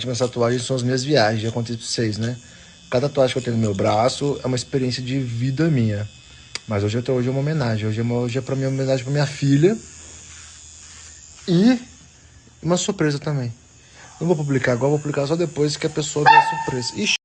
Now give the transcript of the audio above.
basicamente minhas tatuagens são as minhas viagens, já contei pra vocês, né? Cada tatuagem que eu tenho no meu braço é uma experiência de vida minha. Mas hoje até hoje é uma homenagem. Hoje é pra mim uma homenagem pra minha filha. E uma surpresa também. Não vou publicar agora, vou publicar só depois que a pessoa dá a surpresa. Ixi.